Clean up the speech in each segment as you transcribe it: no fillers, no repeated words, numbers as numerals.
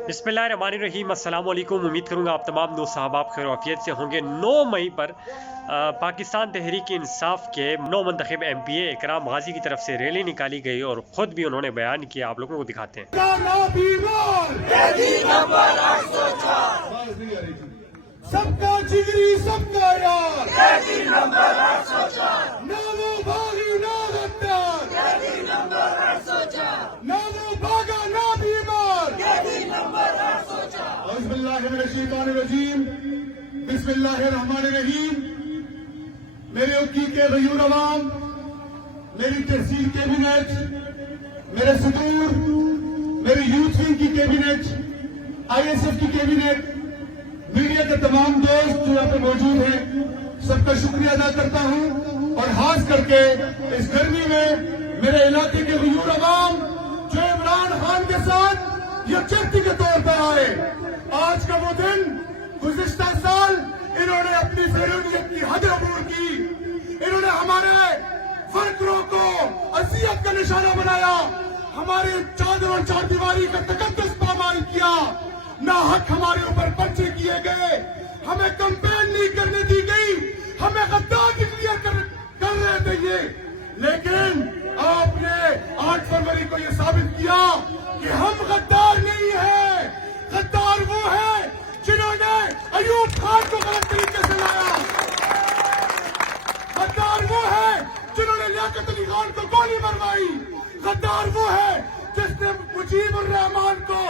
बिस्मिल्लाहिर्रहमानिर्रहीम। अस्सलाम वालेकुम। उम्मीद करूँगा आप तमाम दोस्त साहबाब खैर आफियत से होंगे। 9 मई पर पाकिस्तान तहरीक इंसाफ के नौ मंतखब MPA इकराम गाजी की तरफ से रैली निकाली गई और ख़ुद भी उन्होंने बयान किया। आप लोगों को दिखाते हैं। सबका जिगरी सबका यार, ना वो भागी ना गद्दार, ना वो भागा ना बीमार। बिस्मिल्लाहिर्रहमानिर्रहीम, बिस्मिल्लाहिर्रहमानिर्रहीम। मेरे उक्की के गयूर अवाम, मेरी तहसील कैबिनेट, मेरे सदूर, मेरी यूथ विंग की कैबिनेट, ISF की कैबिनेट, मीडिया के तमाम दोस्त जो यहाँ पे मौजूद हैं, सबका शुक्रिया अदा करता हूँ। और खास करके इस गर्मी में मेरे इलाके के गयूर अवाम जो इमरान खान के साथ यकजहती के तौर पर आए। आज का वो दिन, गुज़िश्ता साल इन्होंने अपनी ज़रूरियत की हद अबूर की, इन्होंने हमारे वर्करों को अज़ियत का निशाना बनाया, हमारे चादर और चारदीवारी का तकद्दुस पामाल किया, ना हक हमारे ऊपर पर्चे किए गए, हमें कंपेन नहीं करने दी गई, हमें गद्दार डिक्लेयर कर रहे थे ये। लेकिन आपने 8 फरवरी को ये साबित किया कि हम गद्दार नहीं है। गद्दार वो है जिन्होंने अयूब खान को गलत तरीके से लाया, गद्दार वो है जिन्होंने लियाकत अली खान को गोली मरवाई, गद्दार वो है जिसने मुजीबुर रहमान को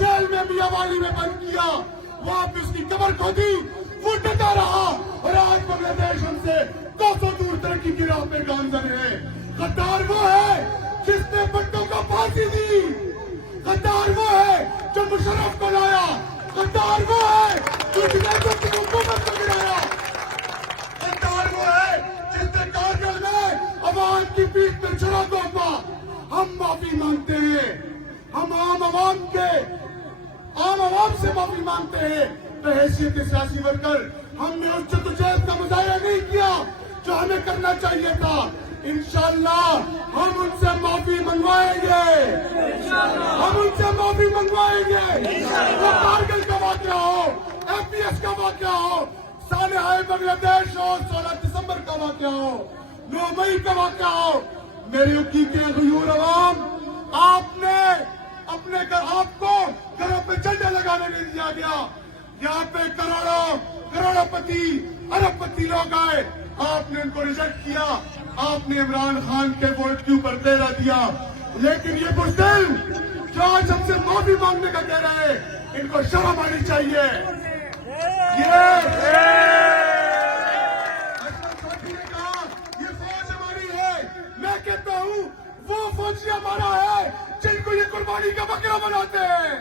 जेल में मियावाली में बंद किया, वहां पे उसकी कब्र खोदी, वो डटा रहा और आज बांग्लादेश हमसे 200 दूर तरक्की की राह पे गामजन है। गद्दार वो है जिसने बट्टों को फांसी दी, गद्दार वो है जो मुशर्रफ को लाया, गद्दार वो है जो जुनैदों की हुकूमत को गिराया, गद्दार वो है जिसने कारगिल में अवाम की पीठ पर छुरा तोड़ा। हम माफी मांगते हैं, हम आम आवाम से माफी मांगते हैं। बहैसियत सियासी वर्कर हमने उस जद्दोजहद का मुजाहिरा नहीं किया जो हमें करना चाहिए था। इंशाअल्लाह हम उनसे माफी मंगवाएंगे, हम उनसे माफी मंगवाएंगे। वो कारगिल का वाकया हो, FPS का वाकया हो, साले बांग्लादेश हो, 16 दिसंबर का वाकया हो, 9 मई का वाकया हो, मेरी उक्की के गयूर अवाम, आपने अपने आपको घरों पे झंडा लगाने नहीं दिया गया। यहाँ पे करोड़ोपति अरबपति लोग आए, आपने उनको रिजेक्ट किया, आपने इमरान खान के वोट के ऊपर तेरा दिया। लेकिन ये बुज़दिल जो आज हमसे माफी मांगने का कह रहे हैं, इनको शर्म आनी चाहिए। ये फौज हमारी है, मैं कहता हूँ वो फौजी हमारा है जिनको ये कुर्बानी का बकरा बनाते हैं।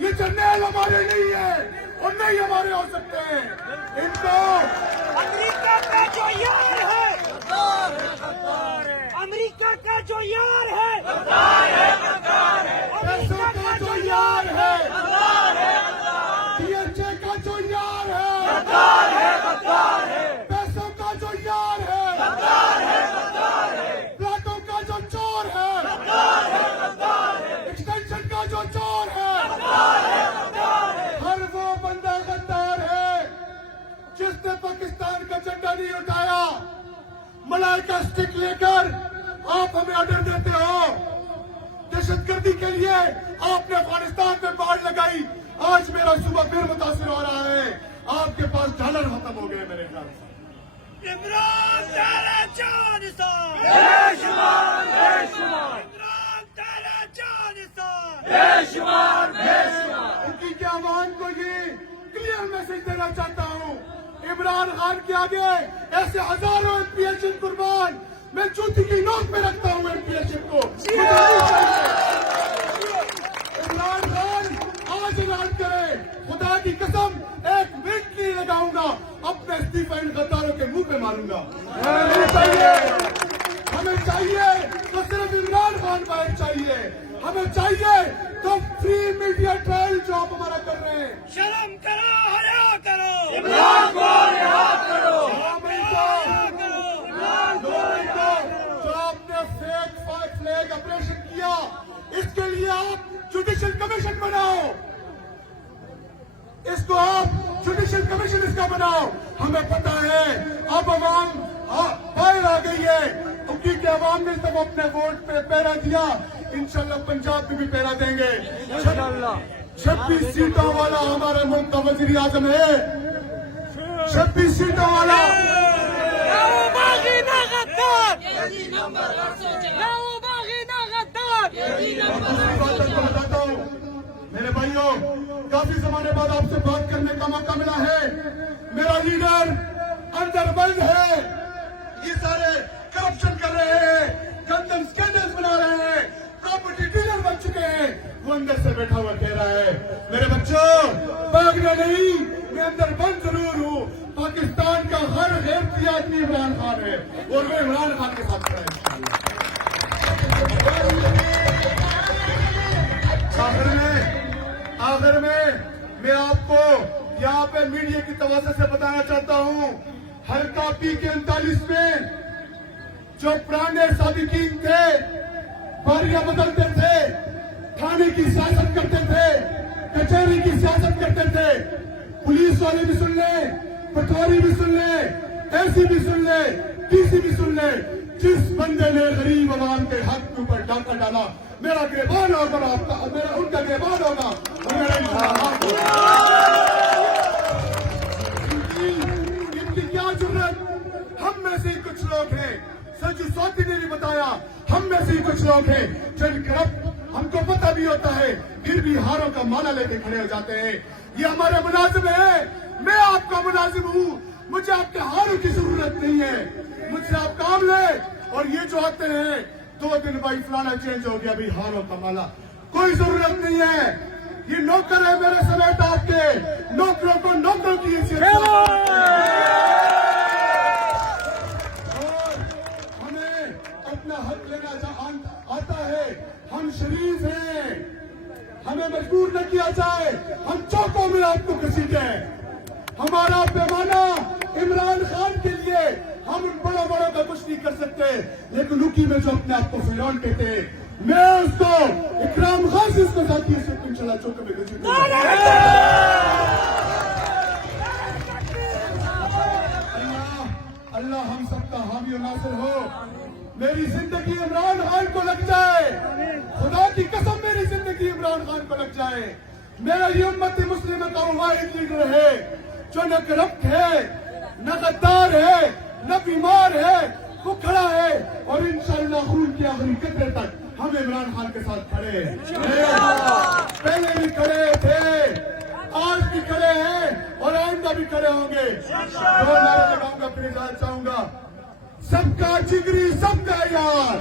ये जर्नैल हमारे नहीं है और नहीं हमारे हो सकते हैं। इनको अमेरिका का जो यार है, अमेरिका का जो यार है, पैसों का जो यार है, DHA का जो यार है, पैसों का जो यार है, प्लाटों का जो चोर है, एक्सटेंशन का जो चोर है, हर वो बंदा गद्दार है जिसने पाकिस्तान का झंडा नहीं उठाया। मलाइका स्टिक लेकर आप हमें ऑर्डर देते हो, दहशतगर्दी के लिए आपने अफगानिस्तान में बाढ़ लगाई। आज मेरा सूबा फिर मुतासिर हो रहा है, आपके पास डॉलर खत्म हो गए मेरे ख्याल से। इमरान तेरा जान सां, बेशुमार बेशुमार, इमरान तेरा जान सां, बेशुमार बेशुमार। उनकी के आवाम को ये क्लियर मैसेज देना चाहता हूँ, इमरान खान के आगे ऐसे हजारों MPH कुर्बान, मैं जूती की नोक पे रखता हूँ MPH को। इमरान खान आज ऐलान करे, खुदा की कसम एक मिनट नहीं लगाऊंगा, अपने इस्तीफा इन गद्दारों के मुंह पे मारूंगा। हमें चाहिए तो सिर्फ इमरान खान बाहर चाहिए, हमें चाहिए तो फ्री मीडिया ट्रायल जो आप हमारा कर रहे हैं। शर्म करो, हया करो, इमरान को रिहा करो। जो आपने फेक फ्लैग ऑपरेशन किया, इसके लिए आप जुडिशियल कमीशन बनाओ, اس کو آپ जुडिशल कमीशन इसका बनाओ. हमें पता है अब अवाम बाहर आ गई है, क्योंकि अवाम ने सब अपने वोट पे पहरा दिया. इंशाल्लाह पंजाब में भी पहरा देंगे. 26 सीटों वाला हमारे मुल्क का वजीर आजम है. 26 सीटों वाला. बताता हूँ मेरे भाइयों, काफी जमाने बाद आपसे बात करने का मौका मिला है. मेरा लीडर अंदर बंद है. ये सारे करप्शन कर रहे हैं, गंदम स्कैंडल्स बना रहे हैं, प्रॉपर्टी डीलर बन चुके हैं. वो अंदर से बैठा हुआ कह रहा है मेरे बच्चों भागना नहीं, मैं अंदर बंद जरूर हूँ. पाकिस्तान का हर गैरती आदमी इमरान खान है और मैं इमरान खान के साथ खड़ा है. आखिर में मैं आपको यहाँ पे मीडिया की तवज्जो से बताना चाहता हूँ, हल्का पी के 39 में जो पुराने साबिकीन थे, बारियां बदलते थे, थाने की सियासत करते थे, कचहरी की सियासत करते थे, पुलिस वाले भी सुन ले, पटवारी भी सुन ले, एसी भी सुन ले, डीसी भी सुन ले. जिस बंदे ने गरीब आवाम के हक के ऊपर डाका डाला, मेरा गिरबान होगा, मेरा उनका गिरबान होगा और मेरा इनकी क्या जरूरत. हम में से ही कुछ लोग हैं, संजू स्वाति ने भी बताया, हम में से ही कुछ लोग हैं जिन करप्ट हमको पता भी होता है, फिर भी हारों का माला लेके खड़े हो जाते हैं. ये हमारे मुलाजिम है, मैं आपका मुलाजिम हूँ. मुझे आपके हारों की जरूरत नहीं है. मुझसे आप काम ले. और ये जो आते हैं 2 दिन भाई फलाना चेंज हो गया, भाई हारों का माला, कोई जरूरत नहीं है. ये नौकर है मेरे समेत आपके. नौकरों को नौकर की हैसियत से और हमें अपना हक लेना आता है. हम शरीफ हैं, हमें मजबूर न किया जाए. हम चौकों में आपको घसीटे. हमारा पैमाना इमरान खान के लिए, हम उन बड़ों बड़ों का कुछ नहीं कर सकते, लेकिन लुकी में जो अपने आप को फिरौन कहते हैं, मैं उसको इकराम खान से उसको साथी से इंशाल्लाह चौके में घसीटूंगा. अल्लाह हम सबका हामी और नासिर हो. मेरी जिंदगी इमरान खान को लग जाए, खुदा की कसम मेरी जिंदगी इमरान खान को लग जाए. मेरा ये उम्मत मुस्लिम का वाहिद लीडर है जो न करप्ट है, न गद्दार है, न बीमार है. वो खड़ा है और इंशाअल्लाह खून की आखिरी कतरे तक हम इमरान खान के साथ खड़े हैं. पहले भी खड़े थे, आज भी खड़े हैं और आइंदा भी खड़े होंगे. दो नारे लगाऊंगा, फिर इजाजत चाहूंगा. सबका जिगरी सबका यार.